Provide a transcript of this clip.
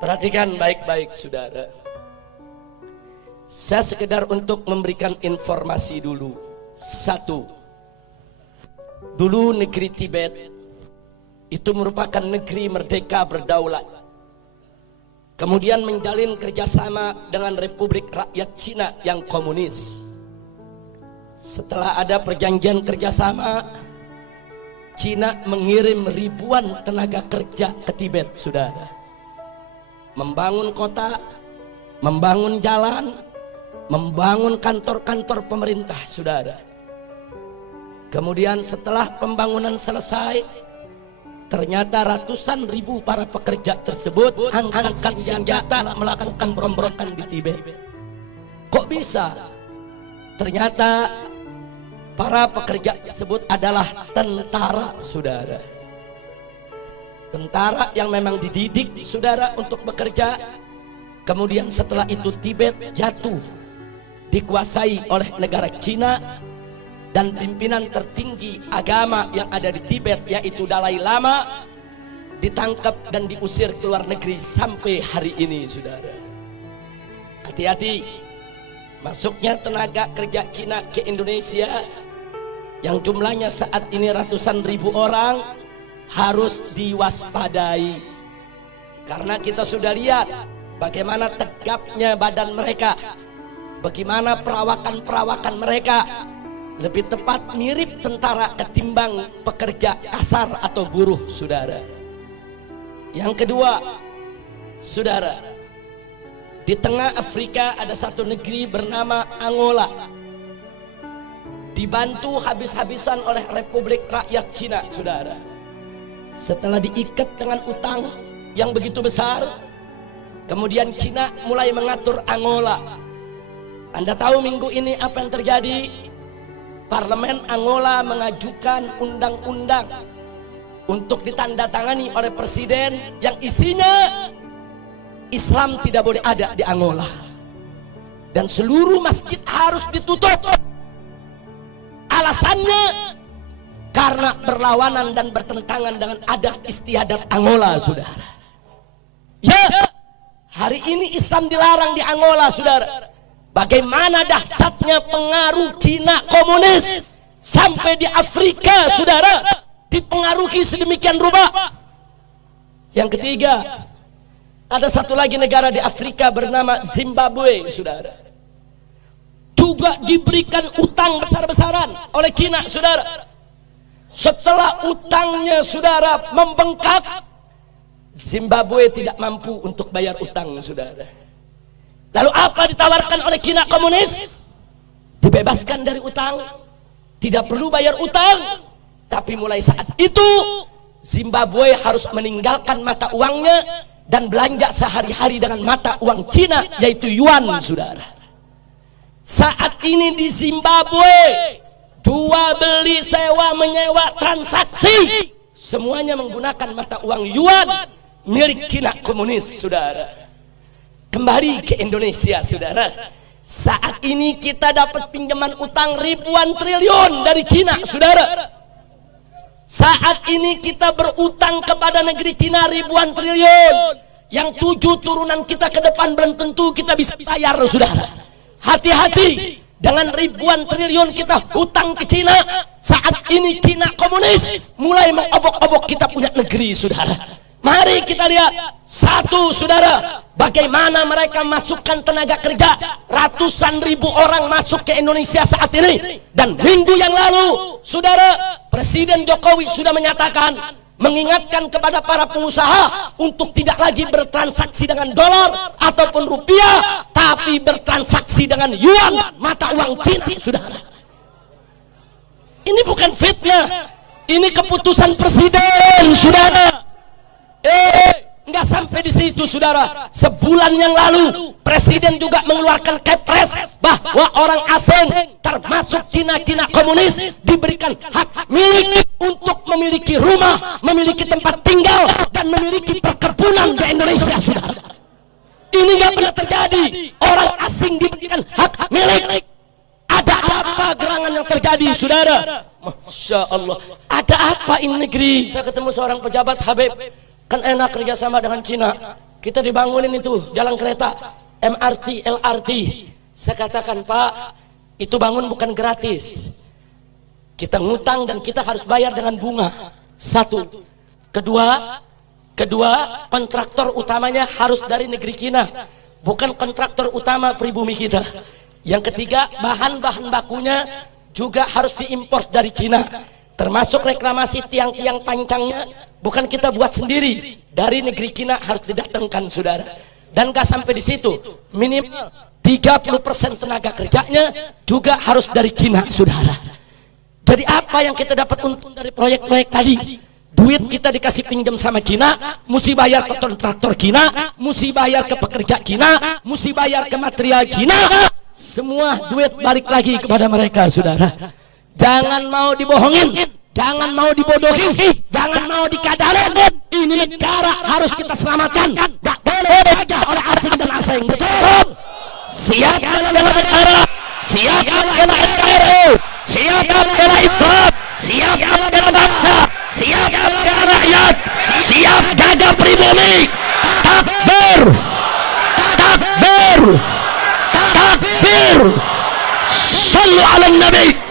Perhatikan baik-baik saudara. Saya sekedar untuk memberikan informasi dulu. Satu, dulu negeri Tibet itu merupakan negeri merdeka berdaulat. Kemudian menjalin kerjasama dengan Republik Rakyat Cina yang komunis. Setelah ada perjanjian kerjasama, Cina mengirim ribuan tenaga kerja ke Tibet, saudara. Membangun kota, membangun jalan, membangun kantor-kantor pemerintah, saudara. Kemudian setelah pembangunan selesai, ternyata ratusan ribu para pekerja tersebut angkat senjata melakukan pemberontakan di Tibet. Kok bisa? Ternyata para pekerja tersebut adalah tentara, saudara. Tentara yang memang dididik, saudara, untuk bekerja. Kemudian setelah itu Tibet jatuh, dikuasai oleh negara Cina. Dan pimpinan tertinggi agama yang ada di Tibet, yaitu Dalai Lama, ditangkap dan diusir ke luar negeri sampai hari ini, saudara. Hati-hati, masuknya tenaga kerja Cina ke Indonesia yang jumlahnya saat ini ratusan ribu orang harus diwaspadai. Karena kita sudah lihat bagaimana tegapnya badan mereka, bagaimana perawakan mereka. Lebih tepat mirip tentara ketimbang pekerja kasar atau buruh, saudara. Yang kedua, saudara, di tengah Afrika ada satu negeri bernama Angola, dibantu habis-habisan oleh Republik Rakyat Cina, saudara. Setelah diikat dengan utang yang begitu besar, kemudian Cina mulai mengatur Angola. Anda tahu minggu ini apa yang terjadi? Parlemen Angola mengajukan undang-undang untuk ditandatangani oleh presiden yang isinya Islam tidak boleh ada di Angola dan seluruh masjid harus ditutup. Alasannya karena berlawanan dan bertentangan dengan adat istiadat Angola, saudara. Ya, hari ini Islam dilarang di Angola, saudara. Bagaimana dahsyatnya pengaruh Cina komunis sampai di Afrika, saudara, dipengaruhi sedemikian rupa. Yang ketiga, ada satu lagi negara di Afrika bernama Zimbabwe, saudara, juga diberikan utang besar-besaran oleh Cina, saudara. Setelah utangnya, saudara, membengkak, Zimbabwe tidak mampu untuk bayar utang, saudara. Lalu apa ditawarkan oleh Cina komunis? Dibebaskan dari utang, tidak perlu bayar utang. Tapi mulai saat itu Zimbabwe harus meninggalkan mata uangnya dan belanja sehari-hari dengan mata uang Cina, yaitu yuan, saudara. Saat ini di Zimbabwe, jual beli, sewa menyewa, transaksi semuanya menggunakan mata uang yuan milik Cina komunis, saudara. Kembali ke Indonesia, saudara. Saat ini kita dapat pinjaman utang ribuan triliun dari Cina, saudara. Saat ini kita berutang kepada negeri Cina ribuan triliun, yang 7 turunan kita ke depan belum tentu kita bisa bayar, saudara. Hati-hati dengan ribuan triliun kita hutang ke Cina. Saat ini Cina komunis mulai mengobok-obok kita punya negeri, saudara. Mari kita lihat satu, saudara, bagaimana mereka masukkan tenaga kerja. Ratusan ribu orang masuk ke Indonesia saat ini. Dan minggu yang lalu, saudara, Presiden Jokowi sudah menyatakan, mengingatkan kepada para pengusaha untuk tidak lagi bertransaksi dengan dolar ataupun rupiah, tapi bertransaksi dengan yuan, mata uang Cina, saudara. Ini bukan fitnah, ini keputusan presiden, saudara. Nggak sampai di situ, saudara. Sebulan yang lalu presiden juga mengeluarkan kepres bahwa orang asing termasuk Cina komunis diberikan hak milik untuk memiliki rumah, memiliki tempat tinggal, dan memiliki perkebunan di Indonesia, saudara. Ini nggak pernah terjadi. Orang asing diberikan hak milik. Ada apa gerangan yang terjadi, saudara? Masya Allah. Ada apa ini negeri? Saya ketemu seorang pejabat, Habib, kan enak kerjasama dengan Cina. kita dibangunin itu jalan kereta, MRT, LRT. Saya katakan, Pak, itu bangun bukan gratis. Kita ngutang dan kita harus bayar dengan bunga. Satu. Kedua, kontraktor utamanya harus dari negeri Cina, bukan kontraktor utama pribumi kita. Yang ketiga, bahan-bahan bakunya juga harus diimpor dari Cina, termasuk reklamasi tiang-tiang pancangnya bukan kita buat sendiri, dari negeri Cina harus didatangkan, saudara. Dan gak sampai di situ, minimal 30% tenaga kerjanya juga harus dari Cina, saudara. Jadi apa yang kita dapat untung dari proyek-proyek tadi? Duit kita dikasih pinjam sama Cina, mesti bayar ke kontraktor Cina, mesti bayar ke pekerja Cina, mesti bayar ke material Cina. Semua duit balik lagi kepada mereka, saudara. Jangan mau dibohongin, jangan mau dibodohi, jangan mau dikadalin. Ini negara harus kita selamatkan, gak boleh dijajah oleh asing dan asing. Betul? Siap bela negara, siap bela NKRI, siap bela Islam, siap bela bangsa, siap bela rakyat, siap jaga pribumi. Takbir, takbir, takbir. Sallu ala Nabi.